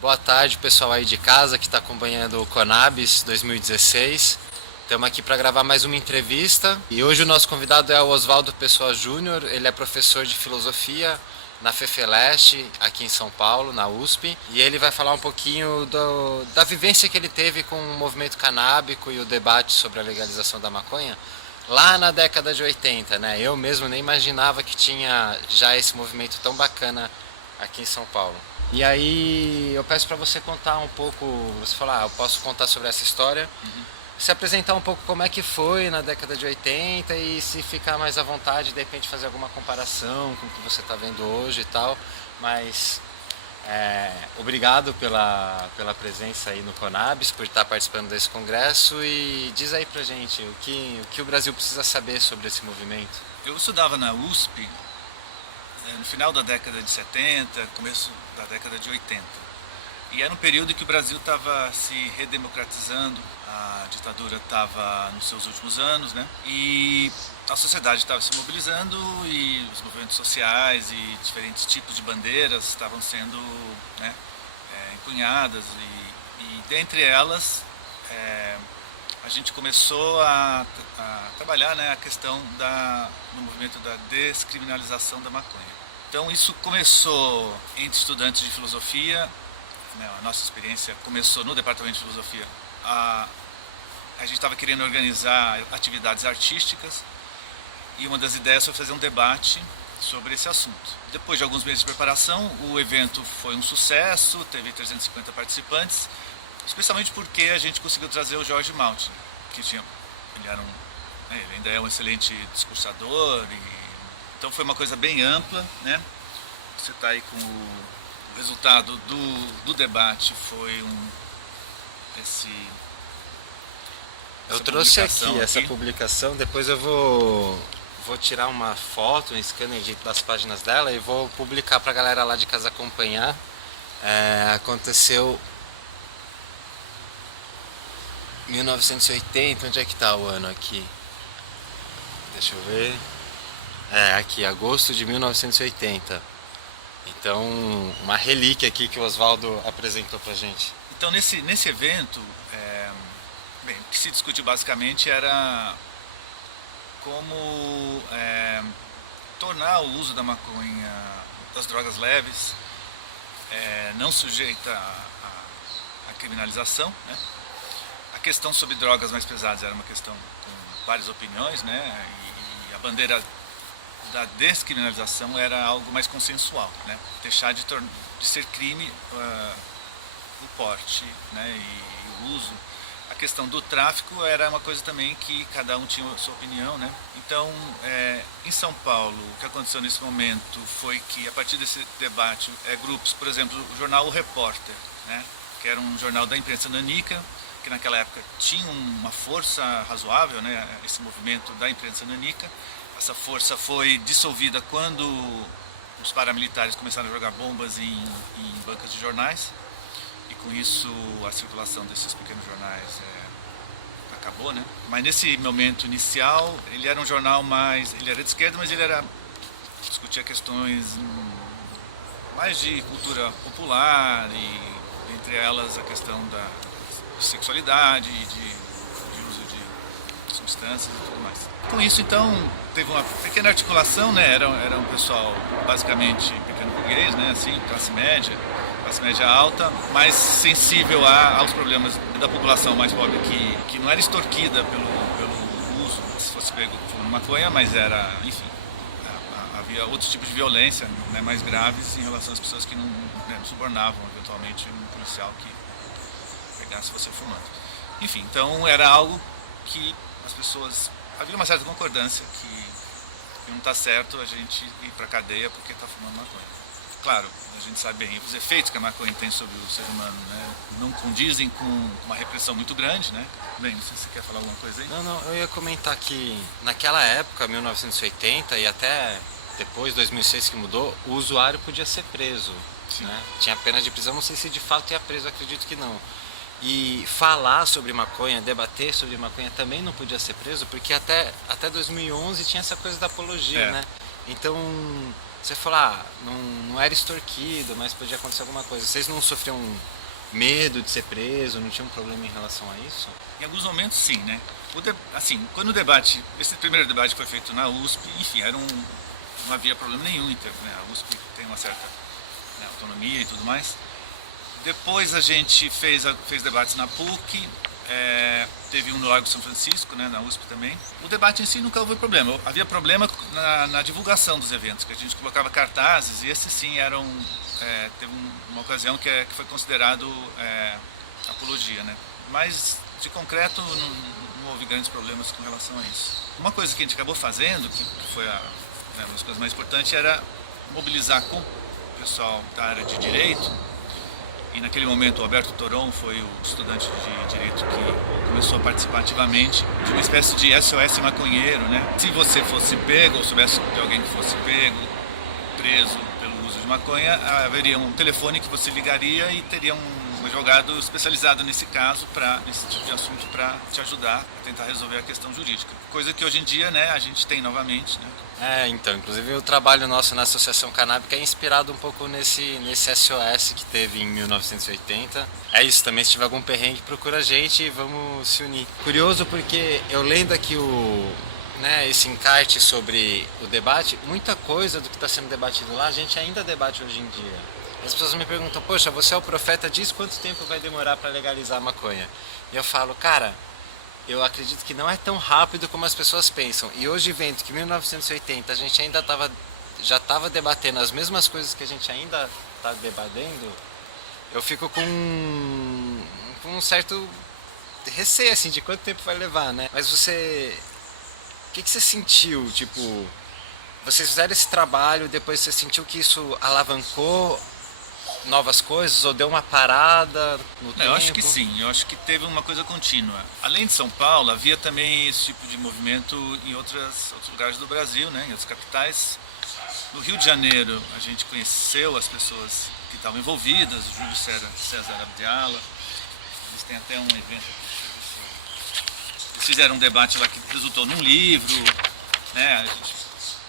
Boa tarde, pessoal aí de casa que está acompanhando o Conabis 2016. Estamos aqui para gravar mais uma entrevista e hoje o nosso convidado é o Oswaldo Pessoa Júnior. Ele é professor de filosofia na FEFELESTE, aqui em São Paulo, na USP, e ele vai falar um pouquinho da vivência que ele teve com o movimento canábico e o debate sobre a legalização da maconha lá na década de 80, né? Eu mesmo nem imaginava que tinha já esse movimento tão bacana aqui em São Paulo. E aí eu peço para você contar um pouco, você falar, eu posso contar sobre essa história, se apresentar um pouco como é que foi na década de 80 e se ficar mais à vontade, de repente fazer alguma comparação com o que você está vendo hoje e tal, mas obrigado pela presença aí no Conabis, por estar participando desse congresso e diz aí pra gente o que o Brasil precisa saber sobre esse movimento. Eu estudava na USP no final da década de 70, começo da década de 80. E era um período em que o Brasil estava se redemocratizando, a ditadura estava nos seus últimos anos, né? E a sociedade estava se mobilizando e os movimentos sociais e diferentes tipos de bandeiras estavam sendo, né, empunhadas e dentre elas a gente começou a trabalhar, né, a questão no movimento da descriminalização da maconha. Então isso começou entre estudantes de filosofia, né, a nossa experiência começou no departamento de filosofia. A gente estava querendo organizar atividades artísticas e uma das ideias foi fazer um debate sobre esse assunto. Depois de alguns meses de preparação, o evento foi um sucesso, teve 350 participantes, especialmente porque a gente conseguiu trazer o Jorge Maltner, que ele ainda é um excelente discursador, então foi uma coisa bem ampla, né? Você está aí com o resultado do debate, foi eu trouxe aqui essa publicação, depois eu vou tirar uma foto, um scanner das páginas dela e vou publicar para a galera lá de casa acompanhar. Aconteceu 1980, onde é que está o ano aqui? Deixa eu ver. Aqui, agosto de 1980. Então, uma relíquia aqui que o Oswaldo apresentou pra gente. Então, nesse evento, o que se discutiu basicamente era como tornar o uso da maconha, das drogas leves, não sujeita à criminalização, né? A questão sobre drogas mais pesadas era uma questão com várias opiniões, né? E a bandeira da descriminalização era algo mais consensual, né? Deixar de ser crime o porte, né? E o uso. A questão do tráfico era uma coisa também que cada um tinha a sua opinião, né? Então, em São Paulo, o que aconteceu nesse momento foi que, a partir desse debate, grupos, por exemplo, o jornal O Repórter, né? Que era um jornal da imprensa nanica, que naquela época tinha uma força razoável, né? Esse movimento da imprensa nanica. Essa força foi dissolvida quando os paramilitares começaram a jogar bombas em bancas de jornais e com isso a circulação desses pequenos jornais acabou, né? Mas nesse momento inicial ele era um jornal ele era de esquerda, mas ele discutia questões mais de cultura popular e entre elas a questão da sexualidade, de uso de substâncias e tudo mais. Com isso, então, teve uma pequena articulação, né? Era um pessoal basicamente pequeno burguês, né? Assim, classe média alta, mais sensível aos problemas da população mais pobre, que não era extorquida pelo uso, se fosse pego fumando maconha, mas era, enfim, havia outros tipos de violência, né, mais graves em relação às pessoas que não subornavam eventualmente um policial que pegasse você fumando. Enfim, então era algo que as pessoas... Havia uma certa concordância que não está certo a gente ir para a cadeia porque está fumando maconha. Claro, a gente sabe bem, os efeitos que a maconha tem sobre o ser humano, né, não condizem com uma repressão muito grande, né? Bem, não sei se você quer falar alguma coisa aí. Não, eu ia comentar que naquela época, 1980 e até depois, 2006 que mudou, o usuário podia ser preso, né? Tinha pena de prisão, não sei se de fato ia preso, acredito que não. E falar sobre maconha, debater sobre maconha também não podia ser preso, porque até 2011 tinha essa coisa da apologia, né? Então, Você falou, não era extorquido, mas podia acontecer alguma coisa. Vocês não sofriam medo de ser preso, não tinham problema em relação a isso? Em alguns momentos, sim, né? Assim, quando o debate, esse primeiro debate foi feito na USP, enfim, não havia problema nenhum, né? A USP tem uma certa, né, autonomia e tudo mais. Depois a gente fez debates na PUC, teve um no Largo São Francisco, né, na USP também. O debate em si nunca houve problema. Havia problema na divulgação dos eventos, que a gente colocava cartazes, e esses sim eram... teve uma ocasião que foi considerado apologia, né? Mas, de concreto, não houve grandes problemas com relação a isso. Uma coisa que a gente acabou fazendo, que foi uma das coisas mais importantes, era mobilizar com o pessoal da área de direito. E naquele momento o Alberto Toron foi o estudante de direito que começou a participar ativamente de uma espécie de SOS maconheiro, né? Se você fosse pego, ou soubesse de alguém que fosse pego, preso pelo uso de maconha, haveria um telefone que você ligaria e teria um advogado especializado nesse caso, nesse tipo de assunto, para te ajudar a tentar resolver a questão jurídica. Coisa que hoje em dia, né, a gente tem novamente, né? Então, inclusive o trabalho nosso na Associação Canábica é inspirado um pouco nesse SOS que teve em 1980. É isso, também se tiver algum perrengue, procura a gente e vamos se unir. Curioso porque eu lendo aqui esse encarte sobre o debate, muita coisa do que está sendo debatido lá, a gente ainda debate hoje em dia. As pessoas me perguntam, poxa, você é o profeta, diz quanto tempo vai demorar para legalizar a maconha? E eu falo, cara, eu acredito que não é tão rápido como as pessoas pensam. E hoje vendo que em 1980 a gente ainda já estava debatendo as mesmas coisas que a gente ainda está debatendo, eu fico com um certo receio assim, de quanto tempo vai levar, né? Mas o que você sentiu? Tipo, vocês fizeram esse trabalho, depois você sentiu que isso alavancou novas coisas ou deu uma parada no tempo? Eu acho que sim, eu acho que teve uma coisa contínua. Além de São Paulo, havia também esse tipo de movimento em outros lugares do Brasil, né, em outras capitais. No Rio de Janeiro, a gente conheceu as pessoas que estavam envolvidas, o Júlio César Abdiala. Eles têm até um evento. Eles fizeram um debate lá que resultou num livro, né? A gente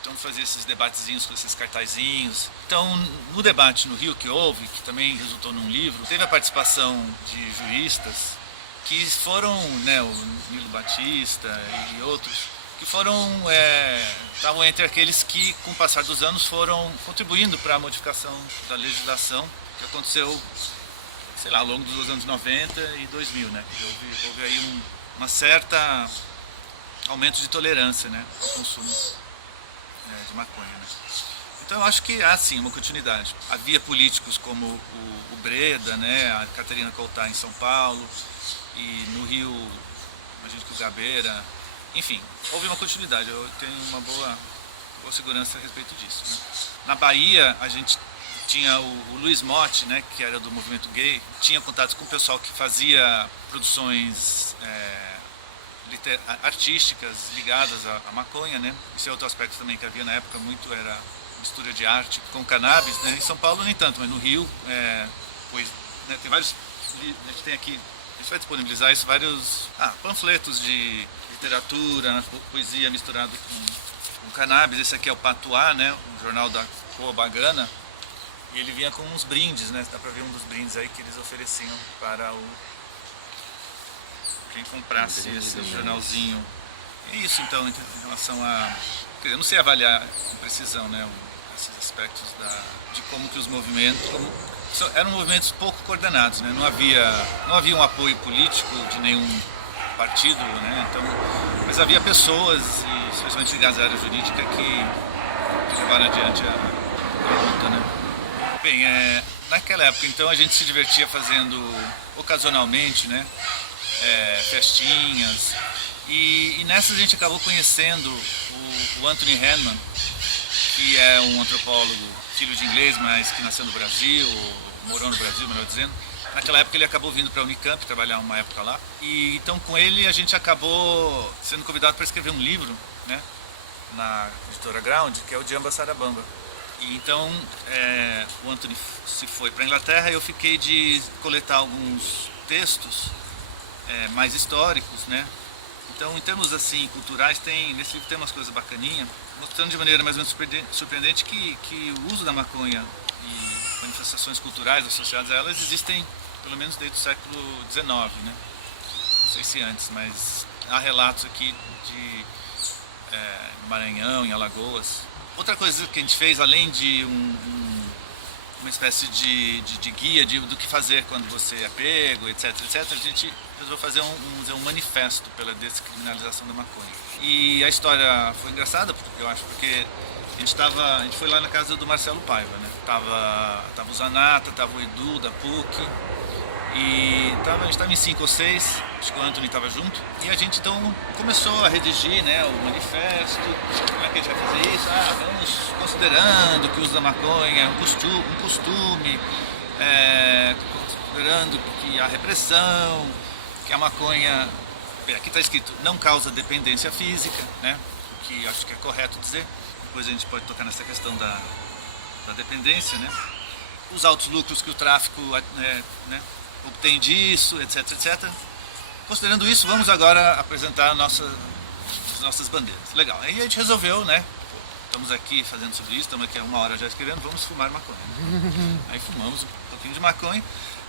então fazia esses debatezinhos com esses cartazinhos. Então, no debate no Rio que houve, que também resultou num livro, teve a participação de juristas que foram, né, o Nilo Batista e outros, que estavam entre aqueles que, com o passar dos anos, foram contribuindo para a modificação da legislação que aconteceu, sei lá, ao longo dos anos 90 e 2000, né? Houve aí uma certa aumento de tolerância, né, ao consumo de maconha, né? Então eu acho que há sim uma continuidade. Havia políticos como o Breda, né, a Catarina Coltá em São Paulo, e no Rio, imagino que o Gabeira, enfim, houve uma continuidade. Eu tenho uma boa segurança a respeito disso, né? Na Bahia a gente tinha o Luiz Motti, né, que era do movimento gay, tinha contatos com o pessoal que fazia produções artísticas ligadas à maconha, né? Esse é outro aspecto também que havia na época muito, era mistura de arte com cannabis, né? Em São Paulo nem tanto, mas no Rio, pois, né, tem vários, a gente tem aqui, a gente vai disponibilizar isso, vários panfletos de literatura, né, poesia misturado com cannabis. Esse aqui é o Patuá, né, um jornal da Coa Bagana, e ele vinha com uns brindes, né? Dá pra ver um dos brindes aí que eles ofereciam para quem comprasse esse jornalzinho. E isso então, em relação a... Eu não sei avaliar com precisão, né, esses aspectos de como que os movimentos... eram movimentos pouco coordenados, né? Não havia um apoio político de nenhum partido, né? Então, mas havia pessoas, e especialmente ligadas à área jurídica, que levaram adiante a luta, né? Bem, naquela época, então, a gente se divertia fazendo ocasionalmente, né, festinhas, e nessas a gente acabou conhecendo o Anthony Hanman, que é um antropólogo, filho de inglês, mas que nasceu no Brasil, morou no Brasil, melhor dizendo. Naquela época ele acabou vindo para a Unicamp trabalhar uma época lá, e então com ele a gente acabou sendo convidado para escrever um livro, né, na editora Ground, que é o Jamba Sarabamba. E então o Anthony se foi para a Inglaterra e eu fiquei de coletar alguns textos mais históricos, né, Então, em termos assim culturais, nesse livro tem umas coisas bacaninhas, mostrando de maneira mais ou menos surpreendente que o uso da maconha e manifestações culturais associadas a elas existem pelo menos desde o século XIX, né? Não sei se antes, mas há relatos aqui de Maranhão, em Alagoas. Outra coisa que a gente fez, além de uma espécie de guia do que fazer quando você é pego, etc, etc, a gente resolveu fazer um manifesto pela descriminalização da maconha. E a história foi engraçada, eu acho, porque a gente foi lá na casa do Marcelo Paiva, né? Tava o Zanata, tava o Edu da PUC, e a gente estava em 5 ou 6, acho que o Anthony estava junto, e a gente então começou a redigir, né, o manifesto. Como é que a gente vai fazer isso? Vamos considerando que o uso da maconha é um costume, considerando que há repressão, que a maconha, aqui está escrito, não causa dependência física, né, o que acho que é correto dizer. Depois a gente pode tocar nessa questão da dependência, né, os altos lucros que o tráfico obtém disso, etc, etc. Considerando isso, vamos agora apresentar as nossas bandeiras. Legal. Aí a gente resolveu, né? Estamos aqui fazendo sobre isso, estamos aqui há 1 hora já escrevendo, vamos fumar maconha. Aí fumamos um pouquinho de maconha,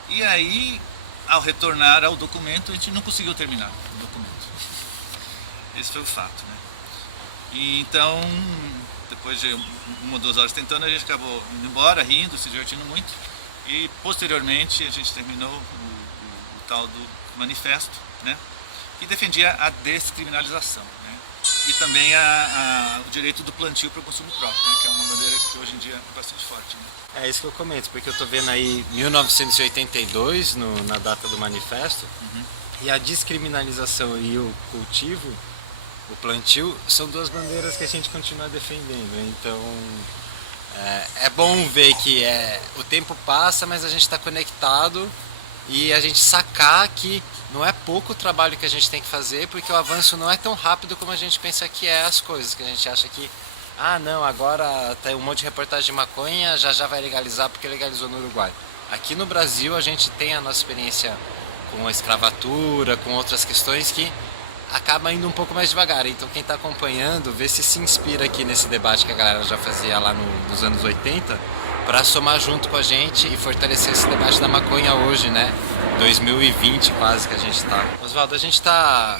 e aí, ao retornar ao documento, a gente não conseguiu terminar o documento. Esse foi o fato, né? E então, depois de 1 ou 2 horas tentando, a gente acabou indo embora, rindo, se divertindo muito. E posteriormente a gente terminou o tal do manifesto, né, que defendia a descriminalização, né, e também o direito do plantio para o consumo próprio, né, que é uma bandeira que hoje em dia é bastante forte, né. É isso que eu comento, porque eu estou vendo aí 1982 na data do manifesto, e a descriminalização e o cultivo, o plantio, são 2 bandeiras que a gente continua defendendo. Então é bom ver que o tempo passa, mas a gente está conectado, e a gente sacar que não é pouco o trabalho que a gente tem que fazer, porque o avanço não é tão rápido como a gente pensa que é as coisas, que a gente acha que não, agora tem um monte de reportagem de maconha, já vai legalizar porque legalizou no Uruguai. Aqui no Brasil a gente tem a nossa experiência com a escravatura, com outras questões que acaba indo um pouco mais devagar. Então quem está acompanhando, vê se inspira aqui nesse debate que a galera já fazia lá nos anos 80, para somar junto com a gente e fortalecer esse debate da maconha hoje, né? 2020 quase que a gente tá. Oswaldo, a gente tá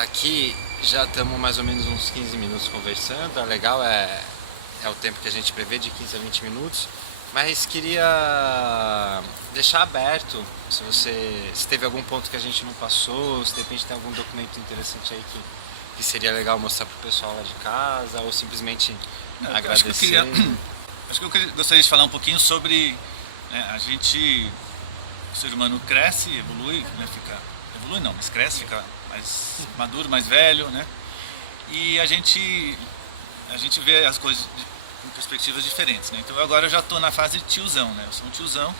aqui, já estamos mais ou menos uns 15 minutos conversando. Legal, é o tempo que a gente prevê, de 15 a 20 minutos. Mas queria deixar aberto, se teve algum ponto que a gente não passou, se de repente tem algum documento interessante aí que seria legal mostrar pro pessoal lá de casa, ou simplesmente agradecer. Acho que eu gostaria de falar um pouquinho sobre, né, o ser humano cresce, evolui, né, evolui não, mas cresce, fica mais maduro, mais velho, né, e a gente vê as coisas com perspectivas diferentes, né. Então agora eu já estou na fase de tiozão, né, eu sou um tiozão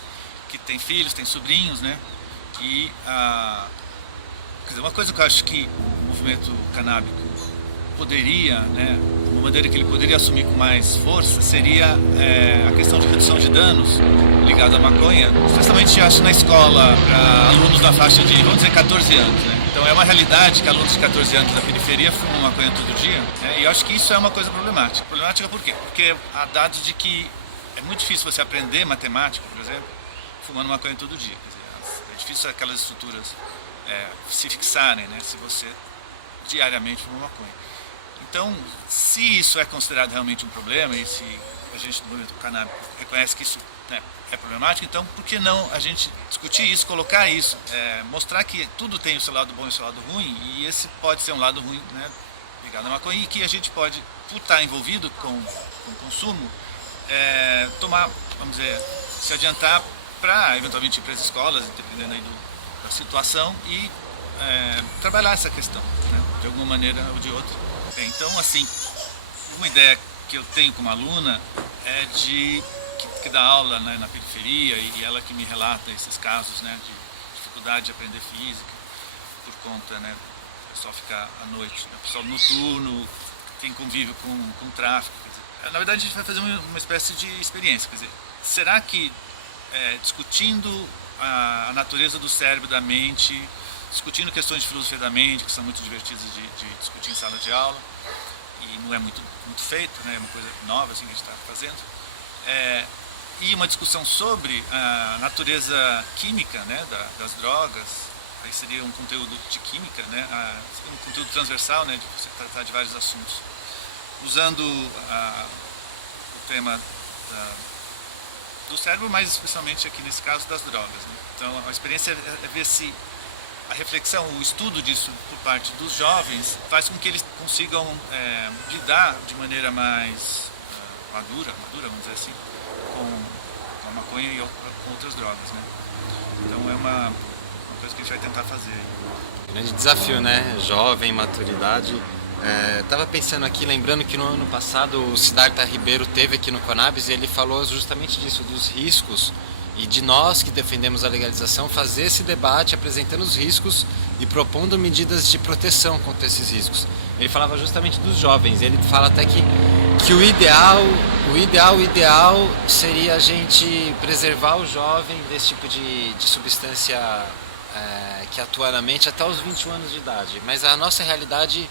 que tem filhos, tem sobrinhos, né, e quer dizer, uma coisa que eu acho que o movimento canábico poderia, né, uma maneira que ele poderia assumir com mais força seria a questão de redução de danos ligada à maconha, especialmente acho na escola, para alunos da faixa de, vamos dizer, 14 anos, né? Então é uma realidade que alunos de 14 anos da periferia fumam maconha todo dia, né? E eu acho que isso é uma coisa problemática. Problemática por quê? Porque há dados de que é muito difícil você aprender matemática, por exemplo, fumando maconha todo dia. Quer dizer, é difícil aquelas estruturas se fixarem, né, se você diariamente fuma maconha. Então, se isso é considerado realmente um problema, e se a gente do movimento canábico reconhece que isso, né, é problemático, então por que não a gente discutir isso, colocar isso, mostrar que tudo tem o seu lado bom e o seu lado ruim, e esse pode ser um lado ruim, né, ligado à maconha, e que a gente pode, por estar envolvido com o consumo, tomar, vamos dizer, se adiantar para eventualmente ir para as escolas, dependendo aí da situação, e trabalhar essa questão, né, de alguma maneira ou de outra. Então, assim, uma ideia que eu tenho como aluna é que dá aula, né, na periferia, e ela que me relata esses casos, né, de dificuldade de aprender física por conta, né, do pessoal ficar à noite, né, o pessoal noturno, tem convívio com tráfico. Quer dizer, na verdade, a gente vai fazer uma espécie de experiência. Quer dizer, será que discutindo a natureza do cérebro, da mente, discutindo questões de filosofia da mente, que são muito divertidas de discutir em sala de aula, e não é muito feito, né? É uma coisa nova assim, que a gente está fazendo. E uma discussão sobre a natureza química, né, das drogas. Aí seria um conteúdo de química, né, um conteúdo transversal, né, de você tratar de vários assuntos. Usando o tema do cérebro, mas especialmente aqui nesse caso das drogas. Né? Então a experiência é ver se a reflexão, o estudo disso por parte dos jovens faz com que eles consigam lidar de maneira mais madura, vamos dizer assim, com a maconha e com outras drogas. Né? Então é uma coisa que a gente vai tentar fazer. Grande desafio, né? Jovem, maturidade. Tava pensando aqui, lembrando que no ano passado o Siddhartha Ribeiro teve aqui no Conabis e ele falou justamente disso, dos riscos, e de nós que defendemos a legalização fazer esse debate apresentando os riscos e propondo medidas de proteção contra esses riscos. Ele falava justamente dos jovens, ele fala até que o ideal seria a gente preservar o jovem desse tipo de substância que atua na mente até os 21 anos de idade, mas a nossa realidade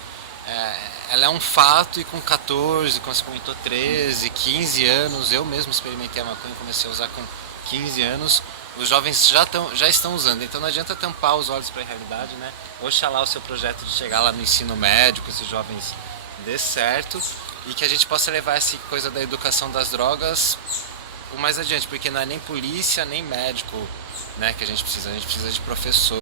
ela é um fato, e com 14, como você comentou, 13, 15 anos, eu mesmo experimentei a maconha e comecei a usar com 15 anos, os jovens já estão usando, então não adianta tampar os olhos para a realidade, né? Oxalá o seu projeto de chegar lá no ensino médio com esses jovens dê certo e que a gente possa levar essa coisa da educação das drogas o mais adiante, porque não é nem polícia nem médico, né, que a gente precisa de professor.